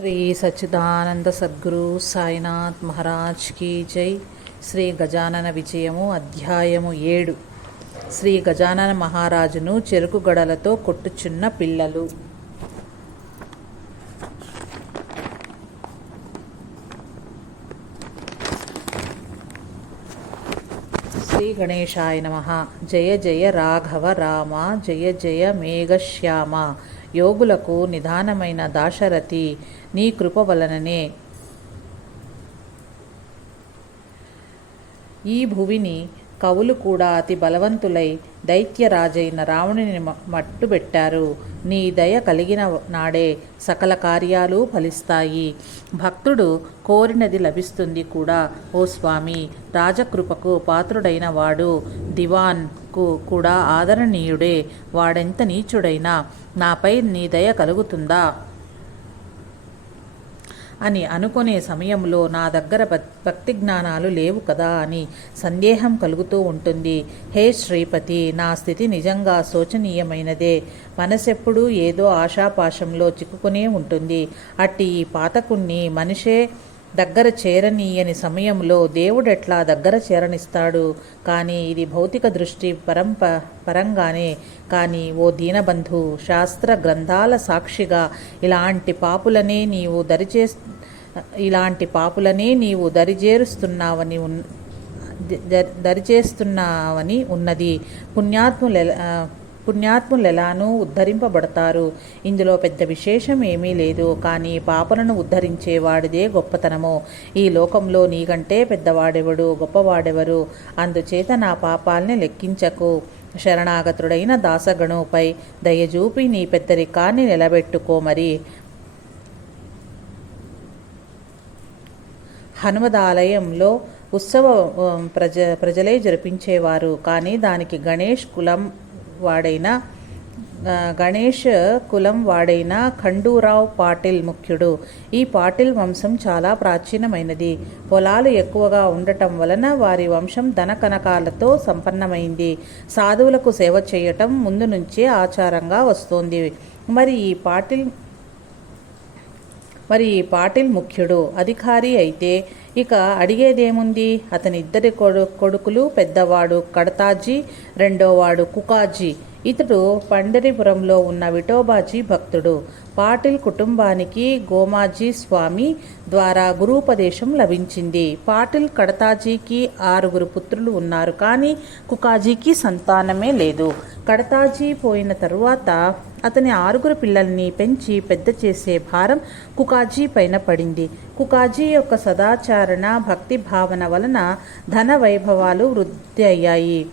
శ్రీ సచ్చిదానంద సద్గురు సాయినాథ్ మహారాజ్ కీ జై. శ్రీ గజానన విజయము అధ్యాయము ఏడు. శ్రీ గజానన మహారాజును చెరుకు గడలతో కొట్టుచున్న పిల్లలు. శ్రీ గణేశాయ నమ. జయ జయ రాఘవ రామ జయ జయ మేఘశ్యామ. యోగులకు నిదానమైన దాశరథి నీ కృప వలననే. ఈ భువిని కవులు కూడా అతి బలవంతులై దైత్యరాజైన రావణుని మట్టుబెట్టారు నీ దయ కలిగిన నాడే సకల కార్యాలు ఫలిస్తాయి. భక్తుడు కోరినది లభిస్తుంది కూడా. ఓ స్వామి రాజకృపకు పాత్రుడైన వాడు దివాన్కు కూడా ఆదరణీయుడే. వాడెంత నీచుడైనా నాపై నీ దయ కలుగుతుందా? అని అనుకునే సమయంలో నా దగ్గర భక్తి జ్ఞానాలు లేవు కదా అని సందేహం కలుగుతూ ఉంటుంది. హే శ్రీపతి నా స్థితి నిజంగా శోచనీయమైనదే. మనసెప్పుడూ ఏదో ఆశాపాశంలో చిక్కుకునే ఉంటుంది. అట్టి ఈ పాతకుణ్ణి మనిషే దగ్గర చేరనీయని సమయంలో దేవుడెట్లా దగ్గర చేరనిస్తాడు? కానీ ఇది భౌతిక దృష్టి పరంప పరంగానే. కానీ ఓ దీనబంధు శాస్త్ర గ్రంథాల సాక్షిగా ఇలాంటి పాపులనే నీవు దరిచే ఇలాంటి పాపులనే నీవు దరిచేరుస్తున్నావని ఉన్ ద- దరిచేస్తున్నావని ఉన్నది. పుణ్యాత్ముల పుణ్యాత్ములెలానూ ఉద్ధరింపబడతారు. ఇందులో పెద్ద విశేషం ఏమీ లేదు. కానీ పాపలను ఉద్ధరించేవాడిదే గొప్పతనము. ఈ లోకంలో నీకంటే పెద్దవాడెవడు గొప్పవాడెవరు? అందుచేత నా పాపాల్ని లెక్కించకు. శరణాగతుడైన దాసగణుపై దయజూపి నీ పెద్దరికాన్ని నిలబెట్టుకోమరి హనుమదాలయంలో ఉత్సవ ప్రజ ప్రజలే జరిపించేవారు. కానీ దానికి గణేష్ కులం వాడైన గణేష్ కులం వాడైన ఖండూరావు పాటిల్ ముఖ్యుడు. ఈ పాటిల్ వంశం చాలా ప్రాచీనమైనది. పొలాలు ఎక్కువగా ఉండటం వలన వారి వంశం ధన కనకాలతో సంపన్నమైంది. సాధువులకు సేవ చేయటం ముందు నుంచే ఆచారంగా వస్తోంది. మరి ఈ పాటిల్ మరి ఈ పాటిల్ ముఖ్యుడు అధికారి అయితే ఇక అడిగేదేముంది? అతని ఇద్దరి కొడు కొడుకులు పెద్దవాడు కడతాజీ రెండోవాడు కుకాజీ. ఇతడు పండరిపురంలో ఉన్న విఠోబాజీ భక్తుడు. పాటిల్ కుటుంబానికి గోమాజీ స్వామి ద్వారా గురూపదేశం లభించింది. పాటిల్ కడతాజీకి ఆరుగురు పుత్రులు ఉన్నారు కానీ కుకాజీకి సంతానమే లేదు. కడతాజీ పోయిన తరువాత అతని ఆరుగురు పిల్లల్ని పెంచి పెద్ద చేసే భారం కుకాజీ పైన పడింది. కుకాజీ యొక్క సదాచారణ భక్తి భావన వలన ధన వైభవాలు వృద్ధి అయ్యాయి.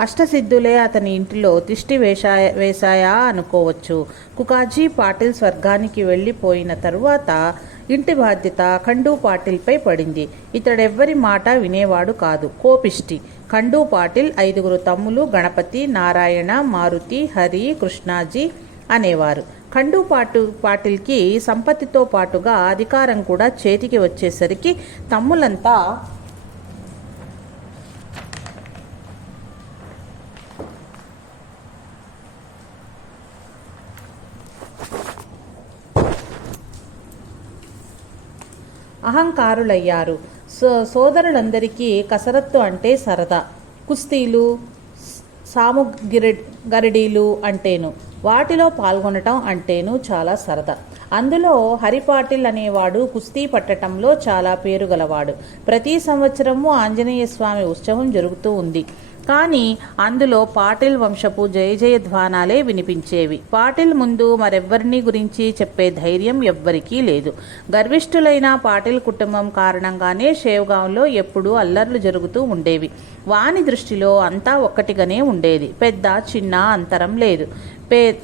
అష్టసిద్ధులే అతని ఇంటిలో తిష్టి వేశాయ వేశాయా అనుకోవచ్చు. కుకాజీ పాటిల్ స్వర్గానికి వెళ్ళిపోయిన తరువాత ఇంటి బాధ్యత ఖండూ పాటిల్పై పడింది. ఇతడెవ్వరి మాట వినేవాడు కాదు. కోపిష్టి. ఖండూ పాటిల్ ఐదుగురు తమ్ములు గణపతి నారాయణ మారుతి హరి కృష్ణాజీ అనేవారు. ఖండూ పాటు పాటిల్కి సంపత్తితో పాటుగా అధికారం కూడా చేతికి వచ్చేసరికి తమ్ములంతా అహంకారులయ్యారు. సో సోదరులందరికీ కసరత్తు అంటే సరదా. కుస్తీలు సాము గరిడీలు అంటేను వాటిలో పాల్గొనటం అంటేను చాలా సరదా. అందులో హరిపాటిల్ అనేవాడు కుస్తీ పట్టటంలో చాలా పేరు గలవాడు. ప్రతి సంవత్సరము ఆంజనేయ స్వామి ఉత్సవం జరుగుతూ ఉంది. కానీ అందులో పాటిల్ వంశపు జయ జయ ధ్వానాలే వినిపించేవి. పాటిల్ ముందు మరెవ్వరిని గురించి చెప్పే ధైర్యం ఎవ్వరికీ లేదు. గర్విష్ఠులైన పాటిల్ కుటుంబం కారణంగానే షేవ్గాంలో ఎప్పుడూ అల్లర్లు జరుగుతూ ఉండేవి. వాని దృష్టిలో అంతా ఒక్కటిగానే ఉండేది. పెద్ద చిన్న అంతరం లేదు. పే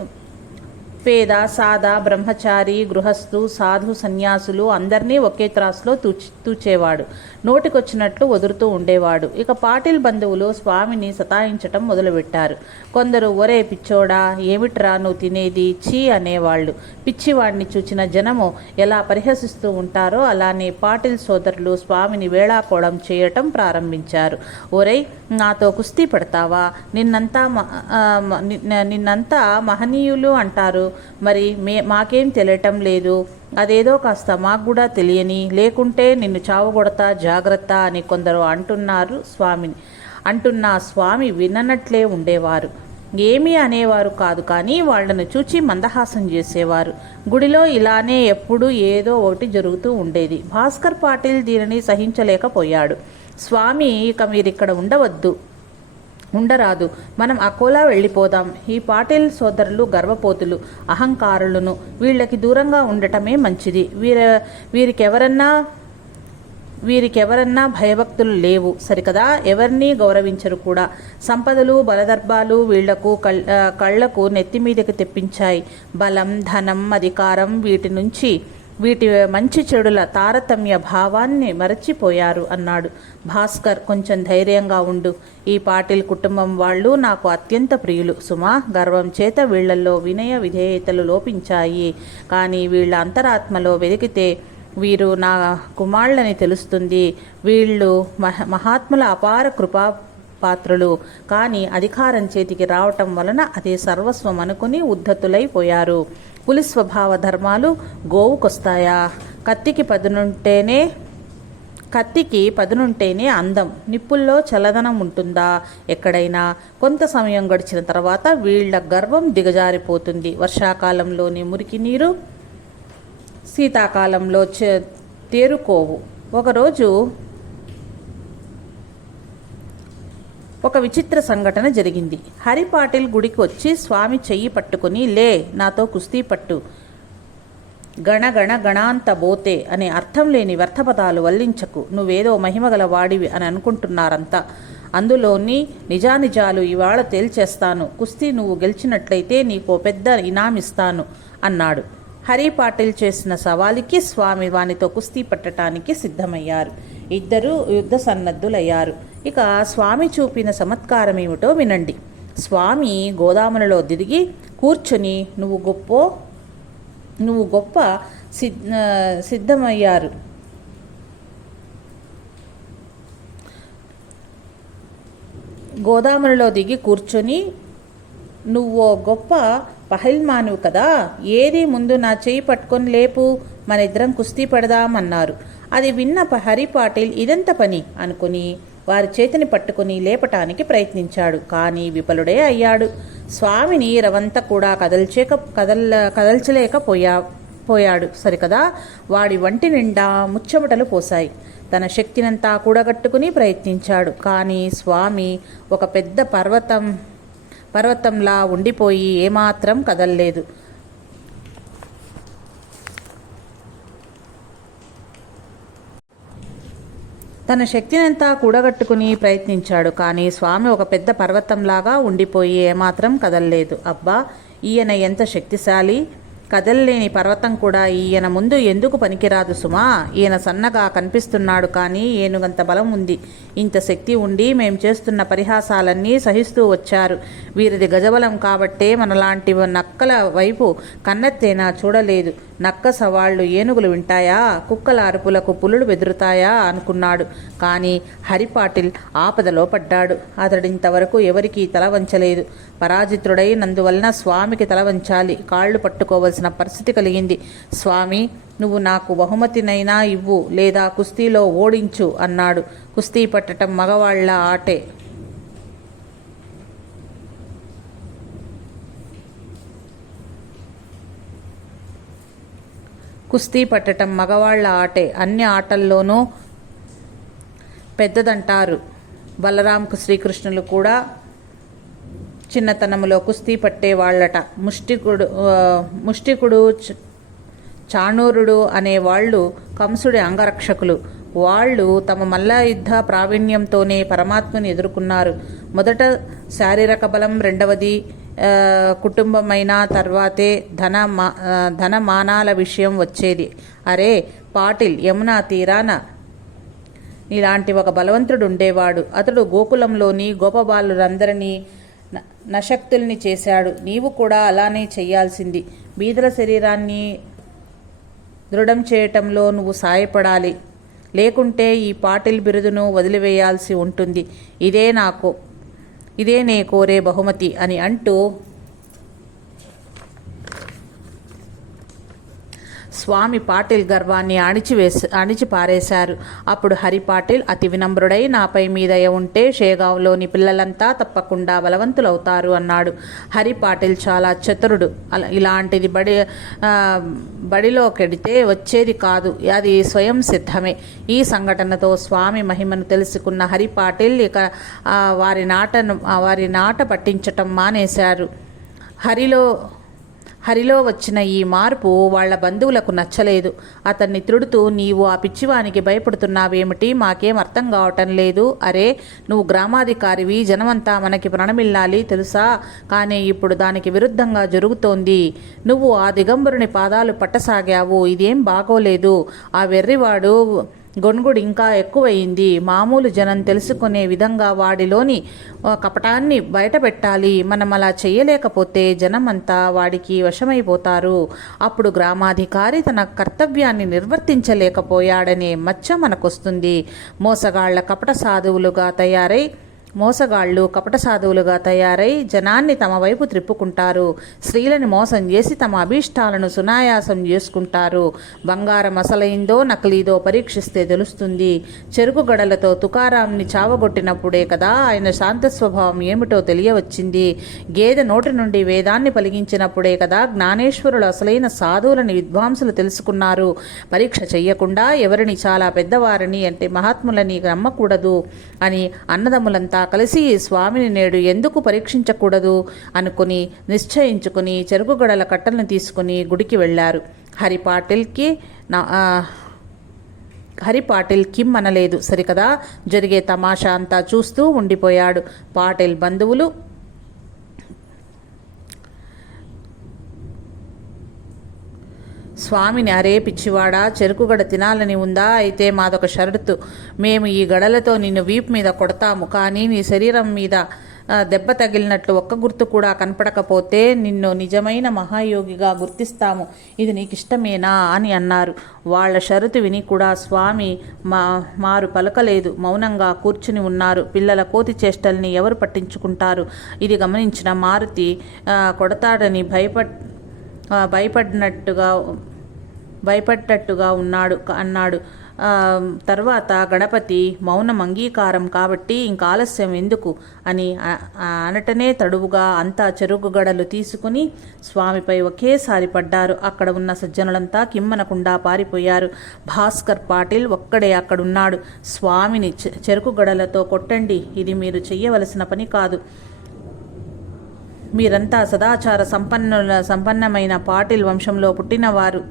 పేద సాదా బ్రహ్మచారి గృహస్థు సాధు సన్యాసులు అందరినీ ఒకే త్రాసులో తూచి తూచేవాడు. నోటికొచ్చినట్లు వదులుతూ ఉండేవాడు. ఇక పాటిల్ బంధువులు స్వామిని సతాయించటం మొదలుపెట్టారు కొందరు ఒరే పిచ్చోడా ఏమిట్రా నువ్వు తినేది? చీ అనేవాళ్ళు. పిచ్చివాడిని చూచిన జనము ఎలా పరిహసిస్తూ ఉంటారో అలానే పాటిల్ సోదరులు స్వామిని వేళాకోళం చేయటం ప్రారంభించారు. ఒరే నాతో కుస్తీ పడతావా? నిన్నంతా మ- నిన్నంతా మహనీయులు అంటారు. మరి మే మాకేం తెలియటం లేదు. అదేదో కాస్త మాకు కూడా తెలియని లేకుంటే నిన్ను చావగొడతా జాగ్రత్త అని కొందరు అంటున్నారు స్వామిని అంటున్న స్వామి విననట్లే ఉండేవారు. ఏమీ అనేవారు కాదు కానీ వాళ్ళను చూచి మందహాసం చేసేవారు. గుడిలో ఇలానే ఎప్పుడూ ఏదో ఒకటి జరుగుతూ ఉండేది. భాస్కర్ పాటిల్ దీనిని సహించలేకపోయాడు. స్వామి ఇక మీరిక్కడ ఉండవద్దు. ఉండరాదు. మనం అకోలా వెళ్ళిపోదాం. ఈ పాటిల్ సోదరులు గర్వపోతులు అహంకారులను. వీళ్ళకి దూరంగా ఉండటమే మంచిది. వీర వీరికెవరన్నా వీరికెవరన్నా భయభక్తులు లేవు. సరికదా? ఎవరినీ గౌరవించరు కూడా. సంపదలు బలదర్భాలు వీళ్ళకు కళ్ కళ్ళకు నెత్తి మీదకి తెప్పించాయి. బలం ధనం అధికారం వీటి నుంచి వీటి మంచి చెడుల తారతమ్య భావాన్ని మరచిపోయారు అన్నాడు. భాస్కర్ కొంచెం ధైర్యంగా ఉండు. ఈ పాటిల్ కుటుంబం వాళ్ళు నాకు అత్యంత ప్రియులు. సుమా గర్వం చేత వీళ్ళలో వినయ విధేయతలు లోపించాయి. కానీ వీళ్ళ అంతరాత్మలో వెతికితే వీరు నా కుమారులని తెలుస్తుంది. వీళ్ళు మహ మహాత్ముల అపార కృపా పాత్రులు కానీ అధికారం చేతికి రావటం వలన అదే సర్వస్వం అనుకుని ఉద్ధతులైపోయారు పులి స్వభావ ధర్మాలు గోవుకొస్తాయా? కత్తికి పదునుంటేనే కత్తికి పదునుంటేనే అందం. నిప్పుల్లో చల్లదనం ఉంటుందా? ఎక్కడైనా? కొంత సమయం గడిచిన తర్వాత వీళ్ళ గర్వం దిగజారిపోతుంది. వర్షాకాలంలోని మురికి నీరు శీతాకాలంలో చే- తేరుకోవు. ఒకరోజు ఒక విచిత్ర సంఘటన జరిగింది. హరి పాటిల్ గుడికి వచ్చి స్వామి చెయ్యి పట్టుకుని లే నాతో కుస్తీ పట్టు. గణ గణ గణాంత బోతే అనే అర్థం లేని వ్యర్థపదాలు వల్లించకు. నువ్వేదో మహిమగల వాడివి అని అనుకుంటున్నారంతా. అందులోని నిజానిజాలు ఇవాళ తేల్చేస్తాను. కుస్తీ నువ్వు గెలిచినట్లయితే నీకో పెద్ద ఇనామిస్తాను అన్నాడు. హరి పాటిల్ చేసిన సవాలికి స్వామి వానితో కుస్తీ పట్టడానికి సిద్ధమయ్యారు. ఇద్దరూ యుద్ధ సన్నద్ధులయ్యారు. ఇక స్వామి చూపిన చమత్కారం ఏమిటో వినండి. స్వామి గోదాములలో దిగి కూర్చొని నువ్వు గొప్ప నువ్వు గొప్ప సిద్ సిద్ధమయ్యారు. గోదాములలో దిగి కూర్చొని నువ్వు గొప్ప పహిల్మానువు కదా ఏది ముందు నా చేయి పట్టుకొని లేపు మన ఇద్దరం కుస్తీ పడదామన్నారు అది విన్న ప- హరి పాటిల్ ఇదంత పని అనుకుని వారి చేతిని పట్టుకుని లేపటానికి ప్రయత్నించాడు. కానీ విఫలుడే అయ్యాడు. స్వామిని రవంత కూడా కదల్చేక కదల కదల్చలేకపోయా పోయాడు. సరికదా? వాడి వంటి నిండా ముచ్చమటలు పోశాయి. తన శక్తినంతా కూడగట్టుకుని ప్రయత్నించాడు. కానీ స్వామి ఒక పెద్ద పర్వతం పర్వతంలా ఉండిపోయి ఏమాత్రం కదల్లేదు. తన శక్తినంతా కూడగట్టుకుని ప్రయత్నించాడు. కానీ స్వామి ఒక పెద్ద పర్వతంలాగా ఉండిపోయి ఏమాత్రం కదల్లేదు. అబ్బా ఈయన ఎంత శక్తిశాలి. కదల్లేని పర్వతం కూడా ఈయన ముందు ఎందుకు పనికిరాదు సుమా? ఈయన సన్నగా కనిపిస్తున్నాడు కానీ ఏనుగంత బలం ఉంది. ఇంత శక్తి ఉండి మేం చేస్తున్న పరిహాసాలన్నీ సహిస్తూ వచ్చారు. వీరిది గజబలం కాబట్టే మనలాంటి నక్కల వైపు కన్నెత్తేనా చూడలేదు. నక్క సవాళ్ళు ఏనుగులు వింటాయా? కుక్కల అరుపులకు పులులు బెదురుతాయా? అనుకున్నాడు. కానీ హరిపాటిల్ ఆపదలో పడ్డాడు. అతడింతవరకు ఎవరికీ తల వంచలేదు. పరాజితుడైనందువలన స్వామికి తల వంచాలి. కాళ్ళు పట్టుకోవలసిన పరిస్థితి కలిగింది. స్వామి నువ్వు నాకు బహుమతినైనా ఇవ్వు లేదా కుస్తీలో ఓడించు అన్నాడు. కుస్తీ పట్టటం మగవాళ్ళ ఆటే. కుస్తీ పట్టటం మగవాళ్ళ ఆటే. అన్ని ఆటల్లోనూ పెద్దదంటారు. బలరాంకు శ్రీకృష్ణులు కూడా చిన్నతనంలో కుస్తీ పట్టేవాళ్ళట. ముష్టికుడు ముష్టికుడు చాణూరుడు అనే వాళ్ళు కంసుడి అంగరక్షకులు. వాళ్ళు తమ మల్ల యుద్ధ ప్రావీణ్యంతోనే పరమాత్మని ఎదుర్కొన్నారు. మొదట శారీరక బలం రెండవది కుటుంబమైన తర్వాతే ధన మా ధనమానాల విషయం వచ్చేది. అరే పాటిల్ యమునా తీరాన ఇలాంటి ఒక బలవంతుడు ఉండేవాడు అతడు గోకులంలోని గోపబాలురందరినీ నశక్తుల్ని చేశాడు. నీవు కూడా అలానే చేయాల్సింది బీదల శరీరాన్ని దృఢం చేయటంలో నువ్వు సాయపడాలి. లేకుంటే ఈ పాటిల్ బిరుదును వదిలివేయాల్సి ఉంటుంది. ఇదే నాకు ఇదే నే కోరే బహుమతి అని అంటూ స్వామి పాటిల్ గర్వాన్ని అణిచివేసి అణిచి పారేశారు అప్పుడు హరి పాటిల్ అతి వినమ్రుడై నాపై మీదయ ఉంటే షేగావ్లోని పిల్లలంతా తప్పకుండా బలవంతులవుతారు అన్నాడు. హరి పాటిల్ చాలా చతురుడు. అలా ఇలాంటిది బడి బడిలో కెడితే వచ్చేది కాదు. అది స్వయం సిద్ధమే. ఈ సంఘటనతో స్వామి మహిమను తెలుసుకున్న హరి పాటిల్ ఇక వారి నాటను వారి నాట పట్టించటం మానేశారు. హరిలో హరిలో వచ్చిన ఈ మార్పు వాళ్ళ బంధువులకు నచ్చలేదు. అతన్ని త్రుడుతూ నీవు ఆ పిచ్చివానికి భయపడుతున్నావేమిటి? మాకేం అర్థం కావటం లేదు. అరే నువ్వు గ్రామాధికారివి జనమంతా మనకి ప్రణమిల్లాలి తెలుసా? కానీ ఇప్పుడు దానికి విరుద్ధంగా జరుగుతోంది. నువ్వు ఆ దిగంబరుని పాదాలు పట్టసాగావు. ఇదేం బాగోలేదు. ఆ వెర్రివాడు గొణుగుడు ఇంకా ఎక్కువయింది మామూలు జనం తెలుసుకునే విధంగా వాడిలోని కపటాన్ని బయటపెట్టాలి. మనం అలా చేయలేకపోతే జనమంతా వాడికి వశమైపోతారు. అప్పుడు గ్రామాధికారి తన కర్తవ్యాన్ని నిర్వర్తించలేకపోయాడనే మచ్చ మనకొస్తుంది. మోసగాళ్ళ కపట సాధువులుగా తయారై మోసగాళ్ళు కపట సాధువులుగా తయారై జనాన్ని తమ వైపు త్రిప్పుకుంటారు. స్త్రీలను మోసం చేసి తమ అభీష్టాలను సునాయాసం చేసుకుంటారు. బంగారం అసలైందో నకిలీదో పరీక్షిస్తే తెలుస్తుంది. చెరుకు గడలతో తుకారాంని చావగొట్టినప్పుడే కదా ఆయన శాంత స్వభావం ఏమిటో తెలియవచ్చింది. గేదె నోటి నుండి వేదాన్ని పలిగించినప్పుడే కదా జ్ఞానేశ్వరులు అసలైన సాధువులని విద్వాంసులు తెలుసుకున్నారు. పరీక్ష చెయ్యకుండా ఎవరిని చాలా పెద్దవారిని అంటే మహాత్ములని నమ్మకూడదు అని అన్నదమ్ములంతా కలిసి స్వామిని నేడు ఎందుకు పరీక్షించకూడదు అనుకుని నిశ్చయించుకుని చెరుకుగడల కట్టలను తీసుకుని గుడికి వెళ్ళారు. హరి పాటిల్కి నా హరి పాటిల్ కిమ్ అనలేదు. సరికదా? జరిగే తమాషా అంతా చూస్తూ ఉండిపోయాడు. పాటిల్ బంధువులు స్వామిని అరే పిచ్చివాడా చెరుకుగడ తినాలని ఉందా? అయితే మాదొక షరతు. మేము ఈ గడలతో నిన్ను వీపు మీద కొడతాము. కానీ నీ శరీరం మీద దెబ్బ తగిలినట్లు ఒక్క గుర్తు కూడా కనపడకపోతే నిన్ను నిజమైన మహాయోగిగా గుర్తిస్తాము. ఇది నీకు ఇష్టమేనా అని అన్నారు. వాళ్ళ షరతు విని కూడా స్వామి మా మారు పలకలేదు. మౌనంగా కూర్చుని ఉన్నారు. పిల్లల కోతి చేష్టల్ని ఎవరు పట్టించుకుంటారు? ఇది గమనించిన మారుతి కొడతాడని భయపడ్ భయపడినట్టుగా భయపడ్డట్టుగా ఉన్నాడు అన్నాడు. తర్వాత గణపతి మౌనం అంగీకారం కాబట్టి ఇంక ఆలస్యం ఎందుకు అని అనటనే తడువుగా అంతా చెరుకు గడలు తీసుకుని స్వామిపై ఒకేసారి పడ్డారు. అక్కడ ఉన్న సజ్జనులంతా కిమ్మనకుండా పారిపోయారు. భాస్కర్ పాటిల్ ఒక్కడే అక్కడున్నాడు. స్వామిని చె- చెరుకు గడలతో కొట్టండి. ఇది మీరు చెయ్యవలసిన పని కాదు. మీరంతా సదాచార సంపన్నుల సంపన్నమైన పాటిల్ వంశంలో పుట్టినవారు.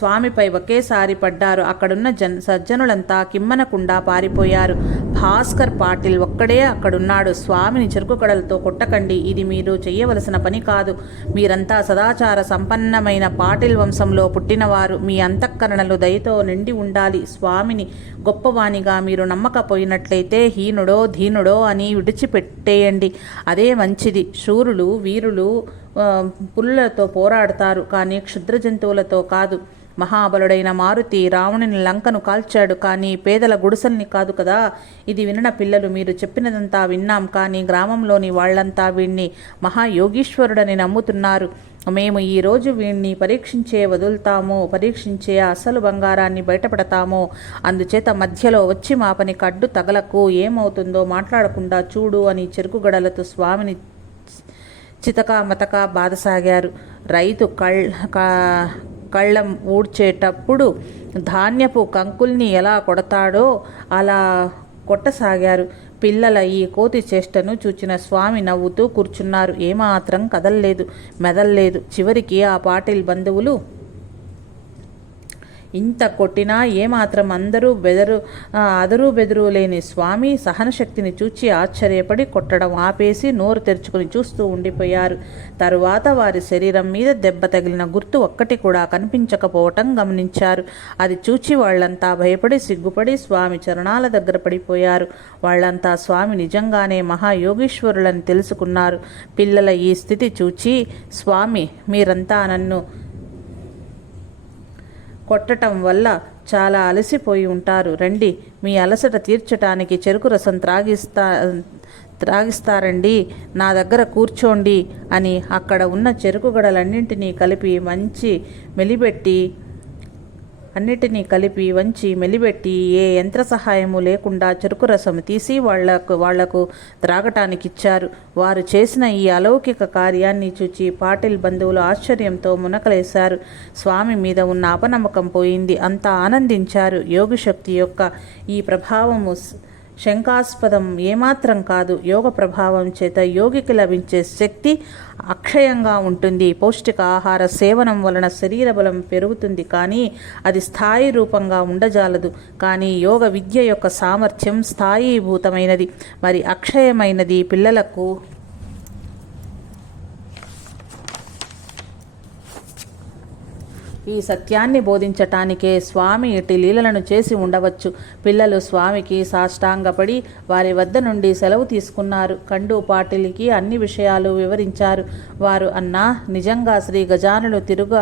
స్వామిపై ఒకేసారి పడ్డారు. అక్కడున్న జన్ సజ్జనులంతా కిమ్మనకుండా పారిపోయారు. భాస్కర్ పాటిల్ ఒక్కడే అక్కడున్నాడు. స్వామిని చెరుకుగడలతో కొట్టకండి. ఇది మీరు చేయవలసిన పని కాదు. మీరంతా సదాచార సంపన్నమైన పాటిల్ వంశంలో పుట్టినవారు. మీ అంతఃకరణలు దయతో నిండి ఉండాలి. స్వామిని గొప్పవానిగా మీరు నమ్మకపోయినట్లయితే హీనుడో ధీనుడో అని విడిచిపెట్టేయండి. అదే మంచిది. శూరులు వీరులు పుల్లలతో పులులతో పోరాడతారు. కానీ క్షుద్ర జంతువులతో కాదు. మహాబలుడైన మారుతి రావణుని లంకను కాల్చాడు కానీ పేదల గుడిసెల్ని కాదు కదా. ఇది వినన పిల్లలు మీరు చెప్పినదంతా విన్నాం కానీ గ్రామంలోని వాళ్ళంతా వీణ్ణి మహాయోగీశ్వరుడని నమ్ముతున్నారు. మేము ఈరోజు వీణ్ణి పరీక్షించే వదులుతాము పరీక్షించే అసలు బంగారాన్ని బయటపడతాము. అందుచేత మధ్యలో వచ్చి మా పని కడ్డు తగలకు ఏమవుతుందో మాట్లాడకుండా చూడు అని చెరుకుగడలతో స్వామిని చితక మతక బాధసాగారు. రైతు కళ్ కళ్ళం ఊడ్చేటప్పుడు ధాన్యపు కంకుల్ని ఎలా కొడతాడో అలా కొట్టసాగారు. పిల్లల ఈ కోతి చేష్టను చూచిన స్వామి నవ్వుతూ కూర్చున్నారు. ఏమాత్రం కదల్లేదు మెదల్లేదు. చివరికి ఆ పాటిల్ బంధువులు ఇంత కొట్టినా ఏమాత్రం అందరూ బెదరు అదరు బెదరు లేని స్వామి సహనశక్తిని చూచి ఆశ్చర్యపడి కొట్టడం ఆపేసి నోరు తెరుచుకుని చూస్తూ ఉండిపోయారు. తరువాత వారి శరీరం మీద దెబ్బ తగిలిన గుర్తు ఒక్కటి కూడా కనిపించకపోవటం గమనించారు. అది చూచి వాళ్ళంతా భయపడి సిగ్గుపడి స్వామి చరణాల దగ్గర పడిపోయారు. వాళ్ళంతా స్వామి నిజంగానే మహాయోగీశ్వరులని తెలుసుకున్నారు. పిల్లల ఈ స్థితి చూచి స్వామి మీరంతా నన్ను కొట్టటం వల్ల చాలా అలసిపోయి ఉంటారు. రండి మీ అలసట తీర్చటానికి చెరుకు రసం త్రాగిస్తా త్రాగిస్తారండి. నా దగ్గర కూర్చోండి అని అక్కడ ఉన్న చెరుకు గడలన్నింటినీ కలిపి మంచి మెలిబెట్టి అన్నిటినీ కలిపి వంచి మెలిబెట్టి ఏ యంత్ర సహాయము లేకుండా చెరుకు రసం తీసి వాళ్ళకు వాళ్ళకు త్రాగటానికి ఇచ్చారు వారు చేసిన ఈ అలౌకిక కార్యాన్ని చూచి పాటిల్ బంధువులు ఆశ్చర్యంతో మునకలేశారు. స్వామి మీద ఉన్న అపనమ్మకం పోయింది. అంతా ఆనందించారు యోగశక్తి యొక్క ఈ ప్రభావము. శంకాస్పదం ఏమాత్రం కాదు. యోగ ప్రభావం చేత యోగికి లభించే శక్తి అక్షయంగా ఉంటుంది. పౌష్టిక ఆహార సేవనం వలన శరీర బలం పెరుగుతుంది. కానీ అది స్థాయి రూపంగా ఉండజాలదు. కానీ యోగ విద్య యొక్క సామర్థ్యం స్థాయీభూతమైనది. మరి అక్షయమైనది పిల్లలకు ఈ సత్యాన్ని బోధించటానికే స్వామి ఇటు లీలలను చేసి ఉండవచ్చు. పిల్లలు స్వామికి సాష్టాంగపడి వారి వద్ద నుండి సెలవు తీసుకున్నారు. కండు పాటిల్కి అన్ని విషయాలు వివరించారు. వారు అన్నా నిజంగా శ్రీ గజానుడు తిరుగ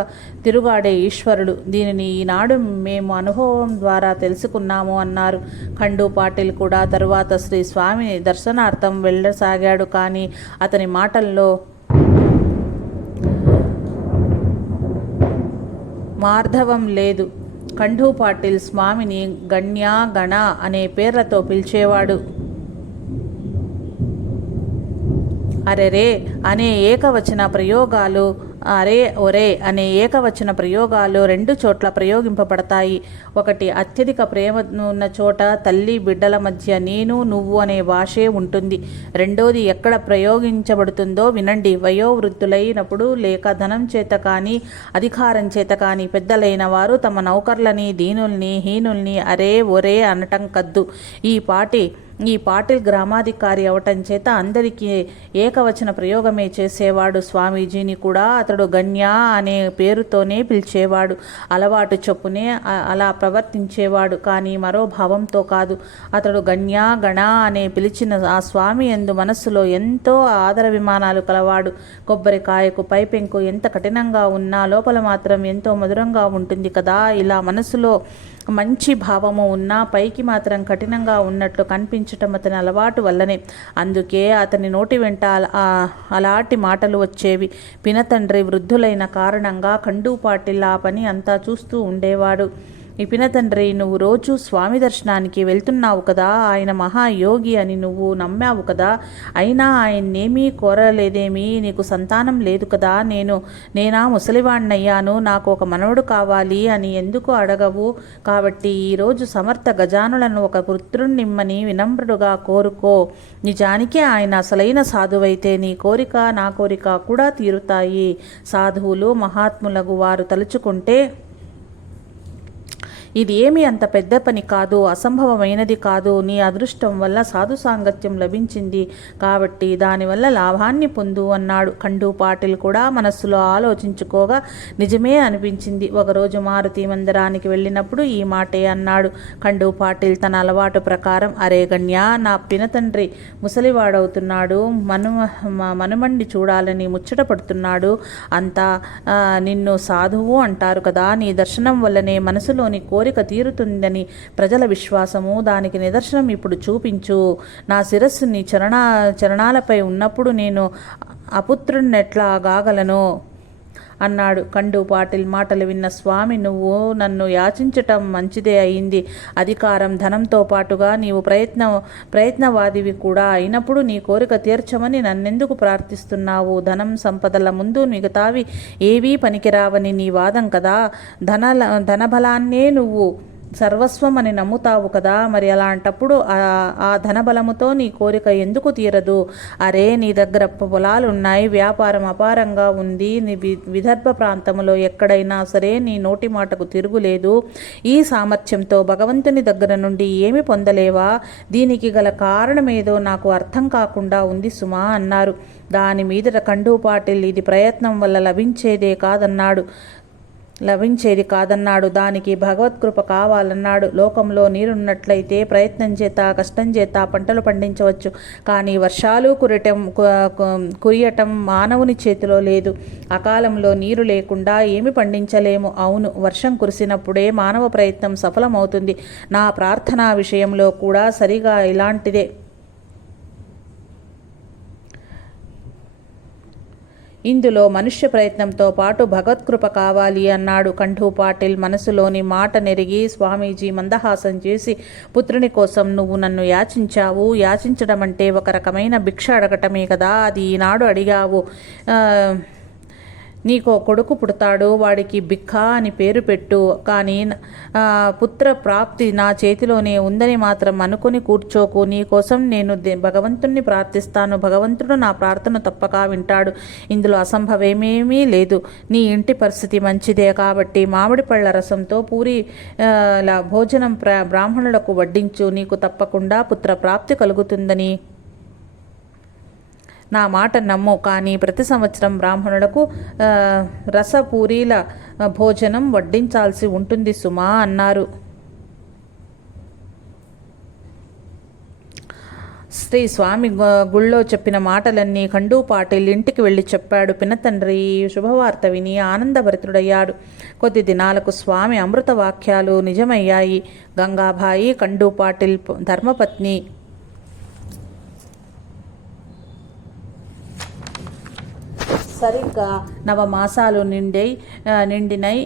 తిరుగాడే ఈశ్వరుడు. దీనిని ఈనాడు మేము అనుభవం ద్వారా తెలుసుకున్నాము అన్నారు. ఖండు పాటిల్ కూడా తరువాత శ్రీ స్వామి దర్శనార్థం వెళ్ళసాగాడు. కానీ అతని మాటల్లో మార్ధవం లేదు. కంఠూ పాటిల్ స్వామిని గణ్యాగణ అనే పేర్లతో పిలిచేవాడు. అరెరే అనే ఏకవచన ప్రయోగాలు అరే ఒరే అనే ఏకవచన ప్రయోగాలు రెండు చోట్ల ప్రయోగింపబడతాయి. ఒకటి అత్యధిక ప్రేమ ఉన్న చోట తల్లి బిడ్డల మధ్య నేను నువ్వు అనే భాషే ఉంటుంది. రెండోది ఎక్కడ ప్రయోగించబడుతుందో వినండి. వయోవృద్ధులైనప్పుడు లేక ధనం చేత కానీ అధికారం చేత కానీ పెద్దలైన వారు తమ నౌకర్లని దీనుల్ని హీనుల్ని అరే ఒరే అనటం కద్దు. ఈ పాటి ఈ పాటిల్ గ్రామాధికారి అవటం చేత అందరికీ ఏకవచన ప్రయోగమే చేసేవాడు స్వామీజీని కూడా. అతడు గణ్య అనే పేరుతోనే పిలిచేవాడు. అలవాటు చొప్పునే అలా ప్రవర్తించేవాడు. కానీ మరో భావంతో కాదు. అతడు గణ్య గణ అనే పిలిచిన ఆ స్వామి ఎందు మనస్సులో ఎంతో ఆదర విమానాలు కలవాడు. కొబ్బరికాయకు పైపెంకు ఎంత కఠినంగా ఉన్నా లోపల మాత్రం ఎంతో మధురంగా ఉంటుంది కదా. ఇలా మనసులో మంచి భావము ఉన్నా పైకి మాత్రం కఠినంగా ఉన్నట్లు కనిపించటం అతని అలవాటు వల్లనే. అందుకే అతని నోటి వెంట అలాంటి మాటలు వచ్చేవి. పినతండ్రి వృద్ధులైన కారణంగా కండు పాటిల్ ఆ పని అంతా చూస్తూ ఉండేవాడు. నిపిన తండ్రి నువ్వు రోజు స్వామి దర్శనానికి వెళ్తున్నావు కదా ఆయన మహాయోగి అని నువ్వు నమ్మావు కదా అయినా ఆయన్నేమీ కోరలేదేమీ నీకు సంతానం లేదు కదా నేను నేనా ముసలివాణ్ణయ్యాను నాకు ఒక మనవడు కావాలి అని ఎందుకు అడగవు? కాబట్టి ఈరోజు సమర్థ గజానులను ఒక పుత్రుణ్ణిమ్మని వినమ్రుడుగా కోరుకో. నిజానికి ఆయన అసలైన సాధువైతే నీ కోరిక నా కోరిక కూడా తీరుతాయి. సాధువులు మహాత్ములకు వారు తలుచుకుంటే ఇది ఏమీ అంత పెద్ద పని కాదు అసంభవమైనది కాదు. నీ అదృష్టం వల్ల సాధు సాంగత్యం లభించింది కాబట్టి దానివల్ల లాభాన్ని పొందు అన్నాడు. ఖండు పాటిల్ కూడా మనస్సులో ఆలోచించుకోగా నిజమే అనిపించింది. ఒకరోజు మారుతి మందిరానికి వెళ్ళినప్పుడు ఈ మాటే అన్నాడు. ఖండు పాటిల్ తన అలవాటు ప్రకారం అరే గణ్య నా పినతండ్రి ముసలివాడవుతున్నాడు. మను మనుమండి చూడాలని ముచ్చట పడుతున్నాడు. అంతా నిన్ను సాధువు అంటారు కదా. నీ దర్శనం వల్లనే మనసులోని కోరిక తీరుతుందని ప్రజల విశ్వాసము. దానికి నిదర్శనం ఇప్పుడు చూపించు. నా శిరస్సుని చరణా చరణ చరణాలపై ఉన్నప్పుడు నేను అపుత్రున్నెట్లా గాగలను. అన్నాడు. కండు పాటిల్ మాటలు విన్న స్వామి నువ్వు నన్ను యాచించటం మంచిదే అయింది. అధికారం ధనంతో పాటుగా నీవు ప్రయత్న ప్రయత్నవాదివి కూడా అయినప్పుడు నీ కోరిక తీర్చమని నన్నెందుకు ప్రార్థిస్తున్నావు? ధనం సంపదల ముందు మిగతావి ఏవీ పనికిరావని నీ వాదం కదా? ధన ధనబలాన్నే నువ్వు సర్వస్వం అని నమ్ముతావు కదా మరి అలాంటప్పుడు ఆ ధనబలముతో నీ కోరిక ఎందుకు తీరదు? అరే నీ దగ్గర పొలాలు ఉన్నాయి వ్యాపారం అపారంగా ఉంది నీ విదర్భ ప్రాంతంలో ఎక్కడైనా సరే నీ నోటి మాటకు తిరుగులేదు. ఈ సామర్థ్యంతో భగవంతుని దగ్గర నుండి ఏమి పొందలేవా? దీనికి గల కారణమేదో నాకు అర్థం కాకుండా ఉంది సుమా అన్నారు. దాని మీద కండు పాటిల్ ఇది ప్రయత్నం వల్ల లభించేదే కాదన్నాడు. లభించేది కాదన్నాడు. దానికి భగవత్కృప కావాలన్నాడు. లోకంలో నీరున్నట్లయితే ప్రయత్నం చేత కష్టం చేత పంటలు పండించవచ్చు. కానీ వర్షాలు కురటం కురియటం మానవుని చేతిలో లేదు. అకాలంలో నీరు లేకుండా ఏమి పండించలేము. అవును వర్షం కురిసినప్పుడే మానవ ప్రయత్నం సఫలమవుతుంది. నా ప్రార్థనా విషయంలో కూడా సరిగా ఇలాంటిదే. ఇందులో మనుష్య ప్రయత్నంతో పాటు భగవత్కృప కావాలి అన్నాడు కంఠు పాటిల్. మనసులోని మాట నెరిగి స్వామీజీ మందహాసం చేసి పుత్రుని కోసం నువ్వు నన్ను యాచించావు. యాచించడం అంటే ఒక రకమైన భిక్ష అడగటమే కదా. అది ఈనాడు అడిగావు. నీకో కొడుకు పుడతాడు వాడికి బిక్క అని పేరు పెట్టు కానీ పుత్ర ప్రాప్తి నా చేతిలోనే ఉందని మాత్రం అనుకుని కూర్చోకు. నీకోసం నేను భగవంతుణ్ణి ప్రార్థిస్తాను. భగవంతుడు నా ప్రార్థన తప్పక వింటాడు. ఇందులో అసంభవేమేమీ లేదు. నీ ఇంటి పరిస్థితి మంచిదే కాబట్టి మామిడి పళ్ళ రసంతో పూరి భోజనం బ్రాహ్మణులకు వడ్డించు. నీకు తప్పకుండా పుత్ర ప్రాప్తి కలుగుతుందని నా మాట నమ్ము. కానీ ప్రతి సంవత్సరం బ్రాహ్మణులకు రసపూరీల భోజనం వడ్డించాల్సి ఉంటుంది సుమా అన్నారు. శ్రీ స్వామి గుళ్ళో చెప్పిన మాటలన్నీ ఖండూ పాటిల్ ఇంటికి వెళ్ళి చెప్పాడు పినతండ్రి. శుభవార్త విని ఆనందభరితుడయ్యాడు. కొద్ది దినాలకు స్వామి అమృత వాక్యాలు నిజమయ్యాయి. గంగాబాయి ఖండూ పాటిల్ ధర్మపత్ని సరిగ్గా నవమాసాలు నిండై నిండినై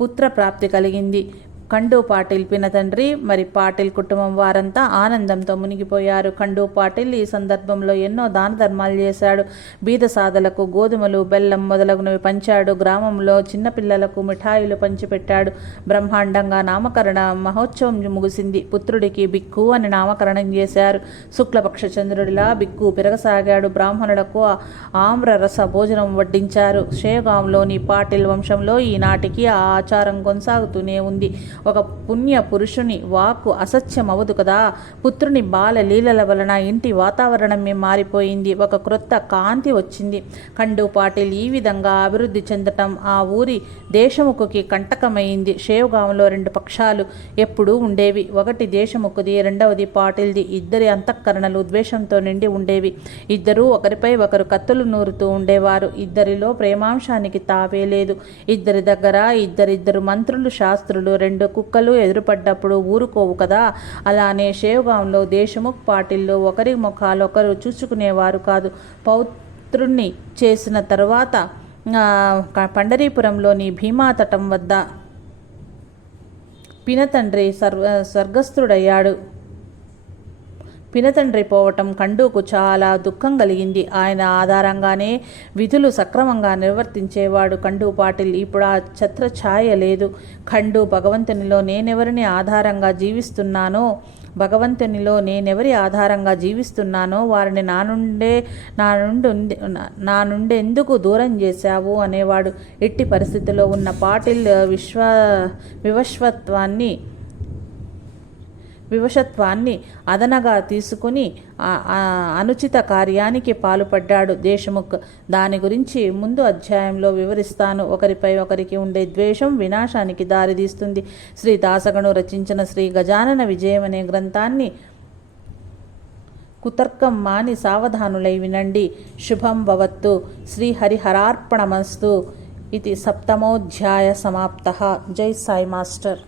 పుత్ర ప్రాప్తి కలిగింది. ఖండు పాటిల్ పిన తండ్రి మరి పాటిల్ కుటుంబం వారంతా ఆనందంతో మునిగిపోయారు. ఖండు పాటిల్ ఈ సందర్భంలో ఎన్నో దాన ధర్మాలు చేశాడు. బీద సాధలకు గోధుమలు బెల్లం మొదలగునవి పంచాడు. గ్రామంలో చిన్నపిల్లలకు మిఠాయిలు పంచిపెట్టాడు. బ్రహ్మాండంగా నామకరణ మహోత్సవం ముగిసింది. పుత్రుడికి బిక్కు అని నామకరణం చేశారు. శుక్లపక్ష చంద్రుడిలా బిక్కు పెరగసాగాడు. బ్రాహ్మణులకు ఆమ్ర రస భోజనం వడ్డించారు. షేగాంలోని పాటిల్ వంశంలో ఈనాటికి ఆ ఆచారం కొనసాగుతూనే ఉంది. ఒక పుణ్య పురుషుని వాక్కు అసత్యమవదు కదా. పుత్రుని బాల లీలల వలన ఇంటి వాతావరణమే మారిపోయింది. ఒక క్రొత్త కాంతి వచ్చింది. ఖండు పాటిల్ ఈ విధంగా అభివృద్ధి చెందటం ఆ ఊరి దేశముఖుకి కంటకమైంది. షేవ్గాంలో రెండు పక్షాలు ఎప్పుడూ ఉండేవి. ఒకటి దేశముఖుది రెండవది పాటిల్ది. ఇద్దరి అంతఃకరణలు ద్వేషంతో నిండి ఉండేవి. ఇద్దరూ ఒకరిపై ఒకరు కత్తులు నూరుతూ ఉండేవారు. ఇద్దరిలో ప్రేమాంశానికి తావే లేదు. ఇద్దరి దగ్గర ఇద్దరిద్దరు మంత్రులు శాస్త్రులు రెండు కుక్కలు ఎదురుపడ్డప్పుడు ఊరుకోవు కదా? అలానే షేవ్గాంలో దేశముఖ్ పాటిల్లో ఒకరి ముఖాలు ఒకరు చూసుకునేవారు కాదు. పౌత్రుణ్ణి చేసిన తర్వాత పండరీపురంలోని భీమా తటం వద్ద పినతండ్రి సర్వ స్వర్గస్థుడయ్యాడు. పినతండ్రి పోవటం కండుకు చాలా దుఃఖం కలిగింది. ఆయన ఆధారంగానే విధులు సక్రమంగా నిర్వర్తించేవాడు కండు పాటిల్. ఇప్పుడు ఆ ఛత్ర ఛాయ లేదు. ఖండు భగవంతునిలో నేనెవరిని ఆధారంగా జీవిస్తున్నానో భగవంతునిలో నేనెవరి ఆధారంగా జీవిస్తున్నానో వారిని నా నుండే నా నుండి నా నుండి ఎందుకు దూరం చేశావు అనేవాడు. ఎట్టి పరిస్థితిలో ఉన్న పాటిల్ విశ్వ వివశ్వత్వాన్ని వివశత్వాన్ని అదనగా తీసుకుని అనుచిత కార్యానికి పాల్పడ్డాడు దేశముఖ్. దాని గురించి ముందు అధ్యాయంలో వివరిస్తాను. ఒకరిపై ఒకరికి ఉండే ద్వేషం వినాశానికి దారితీస్తుంది. శ్రీ దాసగను రచించిన శ్రీ గజానన విజయం అనే గ్రంథాన్ని కుతర్కం మాని సావధానులై వినండి. శుభం భవత్తు. శ్రీహరిహరార్పణమస్తు ఇది సప్తమోధ్యాయ సమాప్త. జై సాయి మాస్టర్.